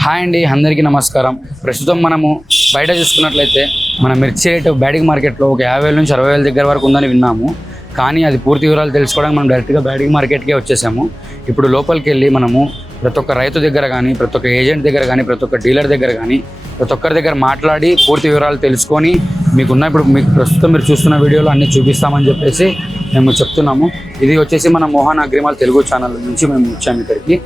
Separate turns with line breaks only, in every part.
Hi అండి, అందరికీ నమస్కారం. ప్రస్తుతం మనము బయట చూసుకున్నట్లయితే మన మిర్చి రేటు బ్యాడింగ్ మార్కెట్లో ఒక 50,000 నుంచి 60,000 దగ్గర వరకు ఉందని విన్నాము. కానీ అది పూర్తి వివరాలు తెలుసుకోవడానికి మనం డైరెక్ట్గా బ్యాడింగ్ మార్కెట్కే వచ్చేసాము. ఇప్పుడు లోపలికి వెళ్ళి మనము ప్రతి ఒక్క రైతు దగ్గర కానీ, ప్రతి ఒక్క ఏజెంట్ దగ్గర కానీ, ప్రతి ఒక్క డీలర్ దగ్గర కానీ, ప్రతి ఒక్కరి దగ్గర మాట్లాడి పూర్తి వివరాలు తెలుసుకొని ఇప్పుడు మీకు ప్రస్తుతం మీరు చూస్తున్న వీడియోలో అన్నీ చూపిస్తామని చెప్పేసి మేము చెప్తున్నాము. ఇది వచ్చేసి మన మోహన్ అగ్రిమాల్ తెలుగు ఛానల్ నుంచి మేము వచ్చాము ఇక్కడికి.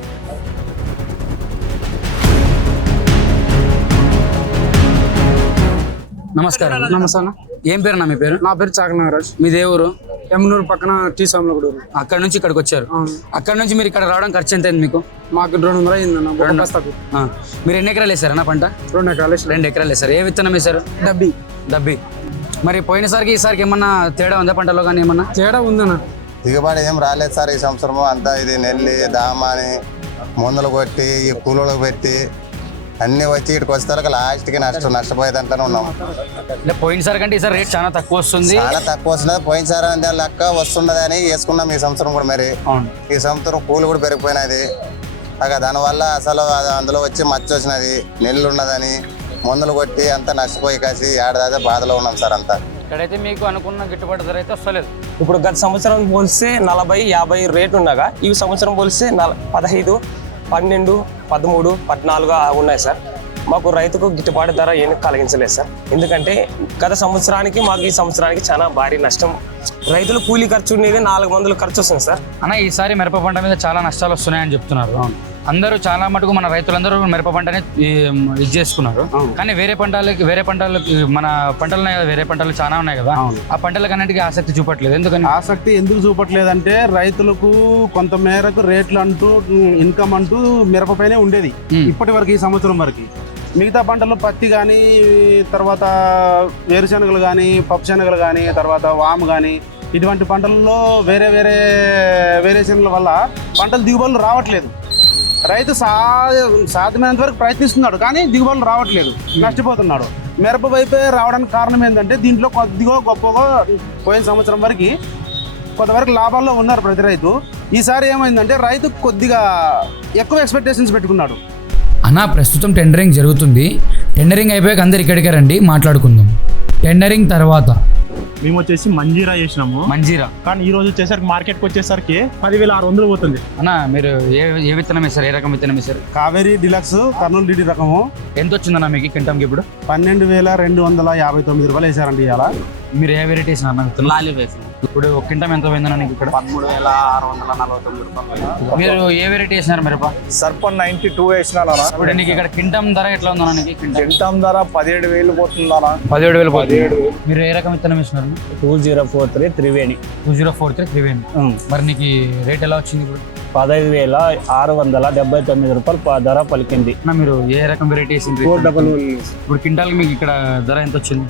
నమస్కారం.
నమస్కారం.
ఏం పేరు మీ పేరు?
నా పేరు చాకనాగరాజ్.
మీ దేవురు?
ఎమ్నూరు పక్కన టీ సామ్లగూడూరు.
అక్కడ నుంచి ఇక్కడికి వచ్చారు. అక్కడ నుంచి మీరు ఇక్కడ రావడం ఖర్చు ఎంత అయింది మీకు?
మాకు 200 అయిందన్న.
మీరు ఎన్ని ఎకరాలు వేసారన్నా పంట?
2 ఎకరాలు.
2 ఎకరాలు వేసారు. ఏ విత్తనం వేసారు? డబ్బి. మరి పోయినసారికి ఈసారికి ఏమన్నా తేడా ఉందా పంటలో? కానీ ఏమన్నా
తేడా ఉందన్న?
దిగుబడి ఏం రాలేదు సార్ ఈ సంవత్సరము. అంతా ఇది నెల్లి దామాని మందులు కొట్టి ఈ కూలోళ్ళకి పెట్టి అన్ని వచ్చి ఇక్కడికి వచ్చేసరికి లాస్ట్కి నష్టపోయేదంటానే ఉన్నాం.
పోయినసారి కంటే ఈసారి రేట్ చాలా తక్కువ వస్తుంది.
చాలా తక్కువ వస్తున్నది. పోయినసారి అంటే లెక్క వస్తున్నది అని వేసుకున్నాం. ఈ సంవత్సరం కూడా మరి ఈ సంవత్సరం కూలి కూడా పెరిగిపోయినది. దానివల్ల అసలు అందులో వచ్చి మచ్చ వచ్చినది, నెల్లు ఉన్నదని మందులు కొట్టి అంతా నష్టపోయి కాసి ఏడాది బాధలో ఉన్నాం సార్. అంతా
ఇక్కడైతే మీకు అనుకున్న గిట్టుబాటు ధర అయితే వస్తలేదు.
ఇప్పుడు గత సంవత్సరం పోలిస్తే 40-50 రేటు ఉండగా ఈ సంవత్సరం పోలిస్తే 15, 12, 13, 14 ఉన్నాయి సార్. మాకు రైతుకు గిట్టుబాటు ధర ఏమి కలిగించలేదు సార్. ఎందుకంటే గత సంవత్సరానికి మాకు ఈ సంవత్సరానికి చాలా భారీ నష్టం. రైతులు కూలీ ఖర్చు ఉండేది 4 మందులు ఖర్చు వస్తుంది సార్.
అన్న, ఈసారి మిరప పంట మీద చాలా నష్టాలు వస్తున్నాయని చెప్తున్నారు అందరూ. చాలా మటుకు మన రైతులందరూ మిరప పంటనే ఇది చేసుకున్నారు. కానీ వేరే పంటలకి మన పంటలు ఉన్నాయి కదా, వేరే పంటలు చాలా ఉన్నాయి కదా, ఆ పంటలకు అన్నిటికీ ఆసక్తి చూపట్లేదు.
ఎందుకు చూపట్లేదంటే రైతులకు కొంత మేరకు రేట్లు అంటూ ఇన్కమ్ అంటూ మిరపపైనే ఉండేది ఇప్పటి వరకు, ఈ సంవత్సరం వరకు. మిగతా పంటలు పత్తి కానీ, తర్వాత వేరుశనగలు కానీ, పప్పు శనగలు కానీ, తర్వాత వాము కానీ, ఇటువంటి పంటల్లో వేరియేషన్ల వల్ల పంటలు దిగుబడులు రావట్లేదు. రైతు సాధ్యమైనంత వరకు ప్రయత్నిస్తున్నాడు కానీ దిగుబడులు రావట్లేదు, నష్టపోతున్నాడు. మిరప వైపే రావడానికి కారణం ఏంటంటే దీంట్లో కొద్దిగా గొప్పగా పోయిన సంవత్సరం వరకు కొంతవరకు లాభాల్లో ఉన్నారు ప్రతి రైతు. ఈసారి ఏమైందంటే రైతు కొద్దిగా ఎక్కువ ఎక్స్పెక్టేషన్స్ పెట్టుకున్నాడు.
అన్న, ప్రస్తుతం టెండరింగ్ జరుగుతుంది. టెండరింగ్ అయిపోయాక అందరు ఇక్కడికే రండి, మాట్లాడుకుందాం. టెండరింగ్ తర్వాత
మేము వచ్చేసి మంజీరా చేసినాము. కానీ ఈ రోజు వచ్చేసరికి మార్కెట్కి వచ్చేసరికి 10,600 పోతుంది.
అన్న, మీరు ఏ విత్తనం వేస్తారు? ఏ రకం విత్తనం వేస్తారు?
కావేరీ డిలక్స్ కర్నూలు డిడి రకము.
ఎంత వచ్చిందన్న మీకు క్వింటంకి? ఇప్పుడు
12,259 రూపాయలు వేసారండి. ఇవాళ
మీరు ఏ వెరైటీ వేసిన విత్తనం? ఇప్పుడు ఒక క్వింటం ఎంత పోయిందన్న నీకు ఇక్కడ?
13,649 రూపాయలు.
మీరు ఏ వెరైటీ వేసినారు మిరప?
సర్పన్ 92 వేసినాను.
ఇప్పుడు నీకు ఇక్కడ క్వింటం ధర ఎట్లా ఉందన్న? నీకు
క్వింటం ధర 17,000 పోతుందా?
17,000 పోతుంది. మీరు ఏ రకం విత్తనం వేసినారు?
2043 త్రివేణి.
2043 త్రివేణి. మరి నీకు రేట్ ఎలా వచ్చింది? ఇప్పుడు
15,679 రూపాయలు ధర పలికింది.
మీరు ఏ రకం వెరైటీ వేసింది? ఇప్పుడు క్వింటాల్కి మీకు ఇక్కడ ధర ఎంత వచ్చింది?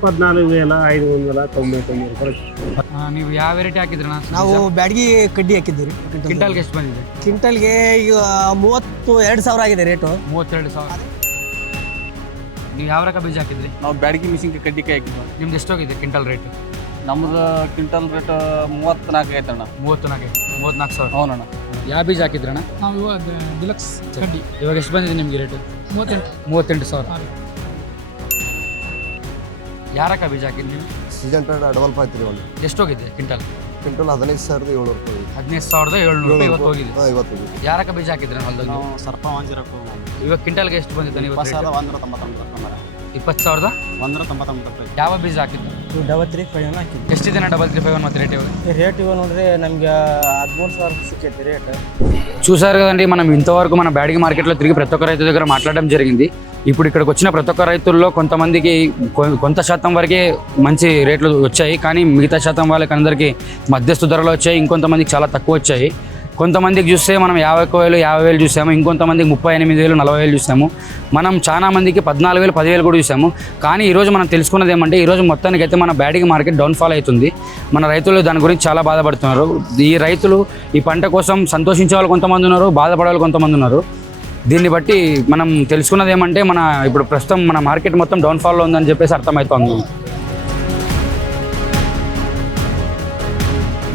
14,599 ರೂಪಾಯಿ.
ನೀವು ಯಾವ ವೆರೈಟಿ ಹಾಕಿದ್ರಿ?
ನಾವು ಬ್ಯಾಡಗಿ ಕಡ್ಡಿ ಹಾಕಿದ್ದೀರಿ.
ಕ್ವಿಂಟಾಲ್ಗೆ ಎಷ್ಟು ಬಂದಿದೆ?
ಕ್ವಿಂಟಲ್ಗೆ ಈಗ 32,000 ಆಗಿದೆ ರೇಟು.
32,000. ನೀವು ಯಾವ ರಕ ಬೀಜ ಹಾಕಿದ್ರಿ?
ನಾವು ಬ್ಯಾಡಗಿ ಮಿಷಿನ್ಗೆ ಕಡ್ಡಿಕಾಯಿ ಹಾಕಿದ್ವಿ.
ನಿಮ್ದು ಎಷ್ಟೋಗಿದೆ ಕ್ವಿಂಟಲ್ ರೇಟ್?
ನಮ್ದು ಕ್ವಿಂಟಲ್ ರೇಟ್ 34 ಐತಣ್ಣ.
34,000.
ಹೌದಣ್ಣ.
ಯಾವ ಬೀಜ ಹಾಕಿದ್ರಣ್ಣ?
ನಾವು ಇವಾಗ ಡಿಲಕ್ಸ್ ಕಡ್ಡಿ.
ಇವಾಗ ಎಷ್ಟು ಬಂದಿದೆ ನಿಮಗೆ ರೇಟು? 38,000. ಯಾರಕ್ಕ ಬೀಜ ಹಾಕಿದ್ರಿ ನೀವು?
Season Tide 553
ಎಷ್ಟೋಗಿದೆ quintal?
15,700 ರೂಪಾಯಿ.
15,700 ರೂಪಾಯಿ ಇವತ್ತು ಹೋಗಿದೆ.
ಇವತ್ತು
ಯಾರಕ್ಕ ಬೀಜ ಹಾಕಿದ್ರಿ ಹೊಲದಲ್ಲಿ?
ಸರ್ಪ ಮಂಜಿರಕ್ಕೂ.
ಇವಾಗ ಕ್ವಿಂಟಲ್ಗೆ ಎಷ್ಟು ಬಂದಿತ್ತು? ನೀವು
20,199
20,199 ರೂಪಾಯಿ. ಯಾವ ಬೀಜ ಹಾಕಿದ್ದು?
335 ಹಾಕಿದ್ವಿ.
ಎಷ್ಟಿದೆ 335 ಮತ್ತು ರೇಟ್ ಇವಾಗ?
ರೇಟ್ ಇವಾಗ ನೋಡ್ರಿ ನಮ್ಗೆ 13,000 సిక్కేది రేట్.
చూసారు కదండి, మనం ఇంతవరకు మన బ్యాడగి మార్కెట్లో తిరిగి ప్రతి ఒక్క రైతు దగ్గర మాట్లాడడం జరిగింది. ఇప్పుడు ఇక్కడికి వచ్చిన ప్రతి ఒక్క రైతుల్లో కొంతమందికి కొంత శాతం వరకే మంచి రేట్లు వచ్చాయి, కానీ మిగతా శాతం వాళ్ళకి అందరికీ మధ్యస్థ ధరలు వచ్చాయి. ఇంకొంతమందికి చాలా తక్కువ వచ్చాయి. కొంతమందికి చూస్తే మనం 51,000 చూసాము, ఇంకొంతమందికి 38,000 40,000 చూసాము. మనం చాలా మందికి 14,000 10,000 కూడా చూసాము. కానీ ఈరోజు మనం తెలుసుకున్నది ఏమంటే, ఈరోజు మొత్తానికైతే మన బ్యాడగి మార్కెట్ డౌన్ఫాల్ అవుతుంది. మన రైతులు దాని గురించి చాలా బాధపడుతున్నారు. ఈ రైతులు ఈ పంట కోసం సంతోషించే వాళ్ళు కొంతమంది ఉన్నారు, బాధపడే వాళ్ళు కొంతమంది ఉన్నారు. దీన్ని బట్టి మనం తెలుసుకున్నది ఏమంటే, ఇప్పుడు ప్రస్తుతం మన మార్కెట్ మొత్తం డౌన్ఫాల్లో ఉందని చెప్పేసి అర్థమవుతుంది.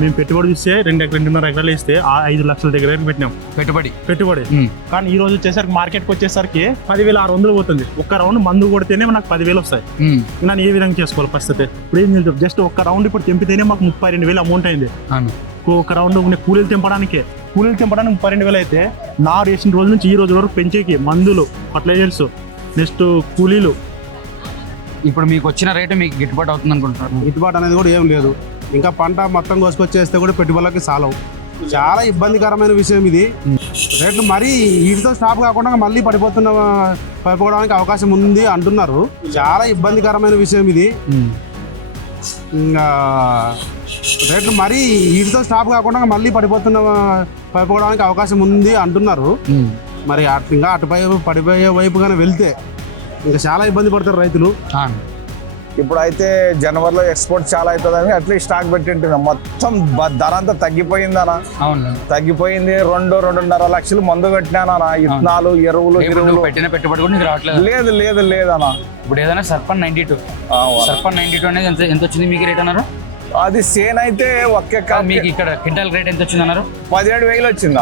మేము పెట్టుబడి చూస్తే 2-2.5 ఎకరాలు వేస్తే 5 లక్షల దగ్గర పెట్టినాం పెట్టుబడి. కానీ ఈ రోజు వచ్చేసరికి మార్కెట్కి వచ్చేసరికి 10,600 పోతుంది. ఒక్క రౌండ్ మందు కొడితేనే నాకు 10,000 వస్తాయి. నేను ఏ విధంగా చేసుకోవాలి పరిస్థితి? ఇప్పుడు ఏం చేద్దాం, జస్ట్ ఒక్క రౌండ్ ఇప్పుడు తెంపితేనే మాకు 32,000 అమౌంట్ అయింది. ఒక రౌండ్ కూలీలు తెంపడానికి 32,000 అయితే నారు వేసిన రోజు నుంచి ఈ రోజు వరకు పెంచేకి మందులు, ఫర్టిలైజర్స్, నెక్స్ట్ కూలీలు.
ఇప్పుడు మీకు వచ్చిన రేటు మీకు గిట్టుబాటు అవుతుంది అనుకుంటున్నారు?
గిట్టుబాటు అనేది కూడా ఏం లేదు. ఇంకా పంట మొత్తం కోసుకొచ్చేస్తే కూడా పెట్టుబడులకి సాలవు. చాలా ఇబ్బందికరమైన విషయం ఇది. రేట్లు మరీ వీటితో స్టాప్ కాకుండా మళ్ళీ పడిపోవడానికి అవకాశం ఉంది అంటున్నారు. చాలా ఇబ్బందికరమైన విషయం ఇది. ఇంకా రేట్లు మరీ వీటితో స్టాప్ కాకుండా మళ్ళీ పడిపోవడానికి అవకాశం ఉంది అంటున్నారు. మరి ఇంకా పడిపోయే వైపుగానే వెళ్తే ఇంకా చాలా ఇబ్బంది పడతారు రైతులు.
ఇప్పుడైతే జనవరిలో ఎక్స్పోర్ట్ చాలా అవుతుందని అట్లీస్ట్ స్టాక్ పెట్టింటున్నాం. మొత్తం ధర అంతా తగ్గిపోయిందనా? తగ్గిపోయింది. 2-2.5 లక్షలు మందు పెట్టినానా, ఇత్తనాలు, ఎరువులు
పెట్టిన పెట్టుబడి కూడా రావట్లేదు.
లేదనా.
ఇప్పుడు ఏదైనా సర్పన్ 92 అనేది ఎంత వచ్చింది మీకు రేట్ అన్నారు?
అది సేన్ అయితే ఒక్క
మీకు ఇక్కడ క్వింటాల్ రేట్ ఎంత వచ్చింది అన్నారు?
17,000 వచ్చింది.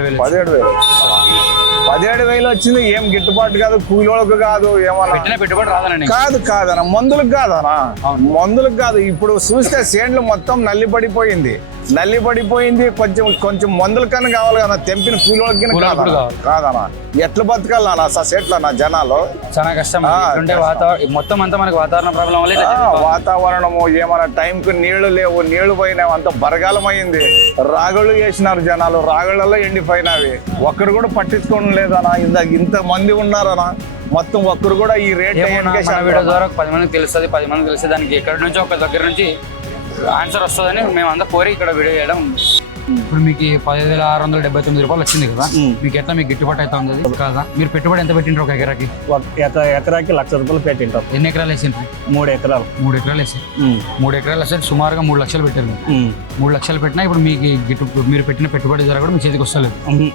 17,000 వచ్చింది. ఏం గిట్టుబాటు కాదు, కూలీలకు కాదు, ఏమన్నా
పెట్టుబడి రాదనండి.
కాదనా, మందులకు కాదు. ఇప్పుడు చూస్తే సేన్లు మొత్తం నల్లి పడిపోయింది. కొంచెం మందుల కన్నా కావాలి కదా, తెంపిన కూలీలకి కాదనా. ఎట్లా బతకాలనా సెట్లనా జనాలు?
చాలా కష్టం. మొత్తం అంతా మనకి వాతావరణ ప్రాబ్లం వల్ల
వాతావరణము ఏమన్నా టైంకి నీళ్లు లేవు, నీళ్లు పోయినావు, అంత బరగాలం అయింది. రాగుళ్ళు వేసినారు జనాలు, రాగుళ్ళలో ఎండిపోయినవి. ఒక్కరు కూడా పట్టించుకోవడం లేదనా. ఇంత మంది ఉన్నారనా, మొత్తం ఒక్కరు కూడా ఈ రేట్
వీడియో ద్వారా 10 మందికి తెలుస్తుంది. 10 మందికి తెలిస్తే దానికి ఎక్కడి నుంచి ఒక దగ్గర నుంచి ఆన్సర్ వస్తుందని మేమంతా కోరి ఇక్కడ వీడియో చేయడం. ఇప్పుడు మీకు 10,679 రూపాయలు వచ్చింది కదా, మీకు ఎట్లా మీకు గిట్టుబాటు అయితే ఉంది కదా? మీరు పెట్టుబడి ఎంత పెట్టిండ్రు ఒక ఎకరాకి?
ఎకరాకి 1,00,000 రూపాయలు పెట్టింటాం.
ఎన్ని ఎకరాలు వేసిండ్రు?
3 ఎకరాలు.
3 ఎకరాలు వేసారు. 3 ఎకరాలు వేస్తే సుమారుగా 3 లక్షలు పెట్టారు. 3 లక్షలు పెట్టినా ఇప్పుడు మీకు మీరు పెట్టిన పెట్టుబడి ధర కూడా మీ చేతికి వస్తలేదు.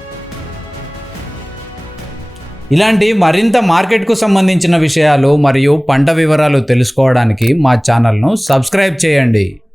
ఇలాంటి మరింత మార్కెట్కు సంబంధించిన విషయాలు మరియు పంట వివరాలు తెలుసుకోవడానికి మా ఛానల్ను సబ్స్క్రైబ్ చేయండి.